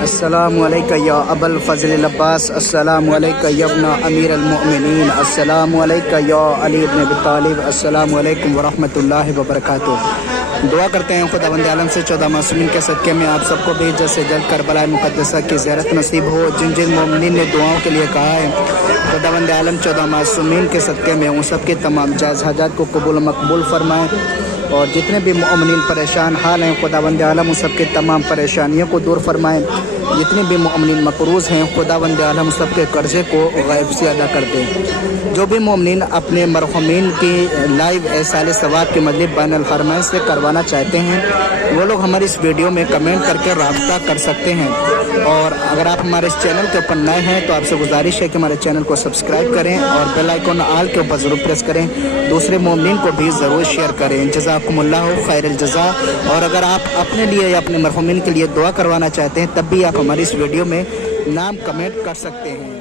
السلام علیکم یا ابا الفضل العباس، السلام علیکم یا ابن امیر المؤمنین، السلام علیکم یا علی ابن ابی طالب، السلام علیکم ورحمۃ اللہ وبرکاتہ۔ دعا کرتے ہیں خداوند عالم سے 14 معصومین کے صدقے میں آپ سب کو بھی جلد سے جلد کربلا مقدسہ کی زیارت نصیب ہو۔ جن جن مومنین نے دعاؤں کے لیے کہا ہے، خداوند عالم 14 معصومین کے صدقے میں ان سب کے تمام جائز حاجات کو قبول و مقبول فرمائیں، اور جتنے بھی مومنین پریشان حال ہیں خداوند عالم ان سب کے تمام پریشانیوں کو دور فرمائیں۔ جتنے بھی مومنین مقروض ہیں خداوند عالم سب کے قرضے کو غیب سے ادا کر دیں۔ جو بھی مومنین اپنے مرحومین کی لائیو ایصال ثواب کی مجلس بین الحرمین سے کروانا چاہتے ہیں، وہ لوگ ہماری اس ویڈیو میں کمنٹ کر کے رابطہ کر سکتے ہیں۔ اور اگر آپ ہمارے اس چینل کے اوپر نئے ہیں تو آپ سے گزارش ہے کہ ہمارے چینل کو سبسکرائب کریں اور بیل آئیکن آل کے اوپر ضرور پریس کریں، دوسرے مومنین کو بھی ضرور شیئر کریں۔ جزاکم اللہ خیر الجزا۔ اور اگر آپ اپنے لیے یا اپنے مرحومین کے لیے دعا کروانا چاہتے ہیں تب بھی آپ ہماری اس ویڈیو میں نام کمنٹ کر سکتے ہیں۔